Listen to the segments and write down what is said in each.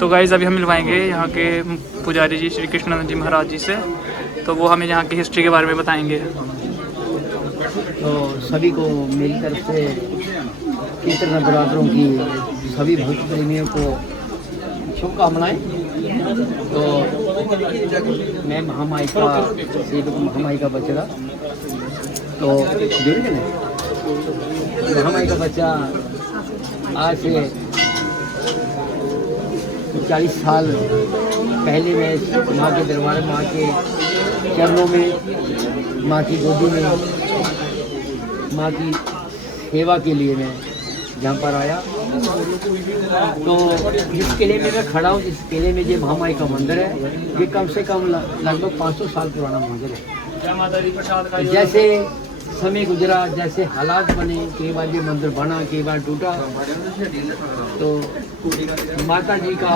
तो गाइज़ अभी हम मिलवाएंगे यहाँ के पुजारी जी श्री कृष्णानंद जी महाराज जी से, तो वो हमें यहाँ की हिस्ट्री के बारे में बताएंगे। तो सभी को मेरी तरफ से कीर्तन बरादरों की सभी भक्त प्रेमियों को शुभकामनाएं। तो मैं महामाई का सेवक, महामाई का बच्चा, तो जुड़े ना महामाई का बच्चा आज से 40 साल पहले मैं माँ के दरबार, माँ के चरणों में, माँ की गोदी में, माँ की सेवा के लिए मैं जहाँ पर आया। तो जिस किले में मैं खड़ा हूँ, जिस किले में ये महामाई का मंदिर है, ये कम से कम लगभग 500 साल पुराना मंदिर है। जैसे समय गुजरा, जैसे हालात बने, कई बार ये मंदिर बना, कई बार टूटा, तो माता जी का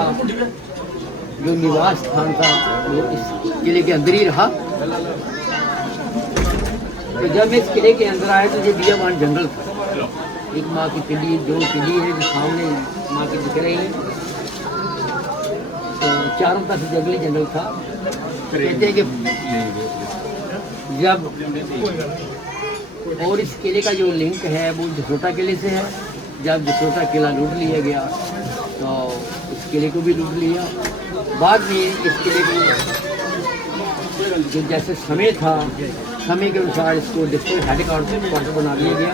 जो निवास स्थान था वो इस किले के अंदर ही रहा। तो जब मैं इस किले के अंदर आया तो ये बियाबान जंगल था। एक माँ की किली, दो किली है जो सामने माँ की दिख रही है, तो चारों तरफ जंगली जंगल था। कहते हैं कि जब, और इस किले का जो लिंक है वो जसरोटा किले से है। जब जसरोटा किला लूट लिया गया तो इस किले को भी लूट लिया। बाद में इस किले को जो जैसे समय था, समय के अनुसार इसको डिस्ट्रिक्ट हेडक्वार्टर बना दिया गया।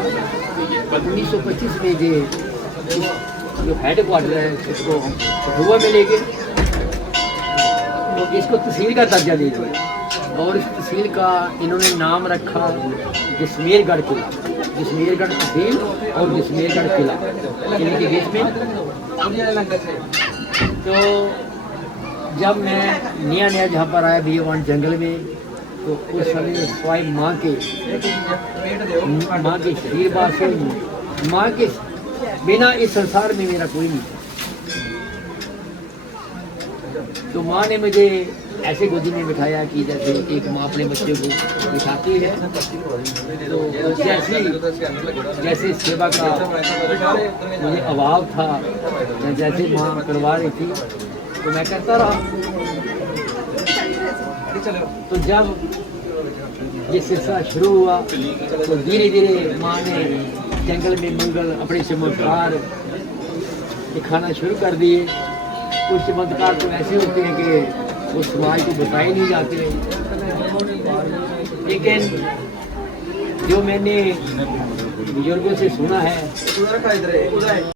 1925 में जो हेडक्वार्टर है इसको कठुआ में ले गए, तो इसको तहसील का दर्जा दे दिया और इस तहसील का इन्होंने नाम रखा जसमेरगढ़ किला। जसमेरगढ़ तहसील और जसमेरगढ़ किला इनके बीच में। तो जब मैं नया जहाँ पर आया बियाबान जंगल में, तो उस समय स्वयं माँ के आशीर्वाद से, माँ के बिना इस संसार में मेरा कोई नहीं था। तो माँ ने मुझे ऐसे गोदी में बिठाया कि जैसे एक माँ अपने बच्चे को बिठाती है। तो जैसे सेवा का मुझे अभाव था, जैसे माँ करवा रही थी तो मैं करता रहा। तो जब ये सिलसिला शुरू हुआ तो धीरे धीरे माँ ने जंगल में मंगल अपने चमत्कार दिखाना शुरू कर दिए। कुछ चमत्कार तो ऐसे होते हैं कि वो समाज को बताए नहीं जाते, लेकिन जो मैंने बुजुर्गों से सुना है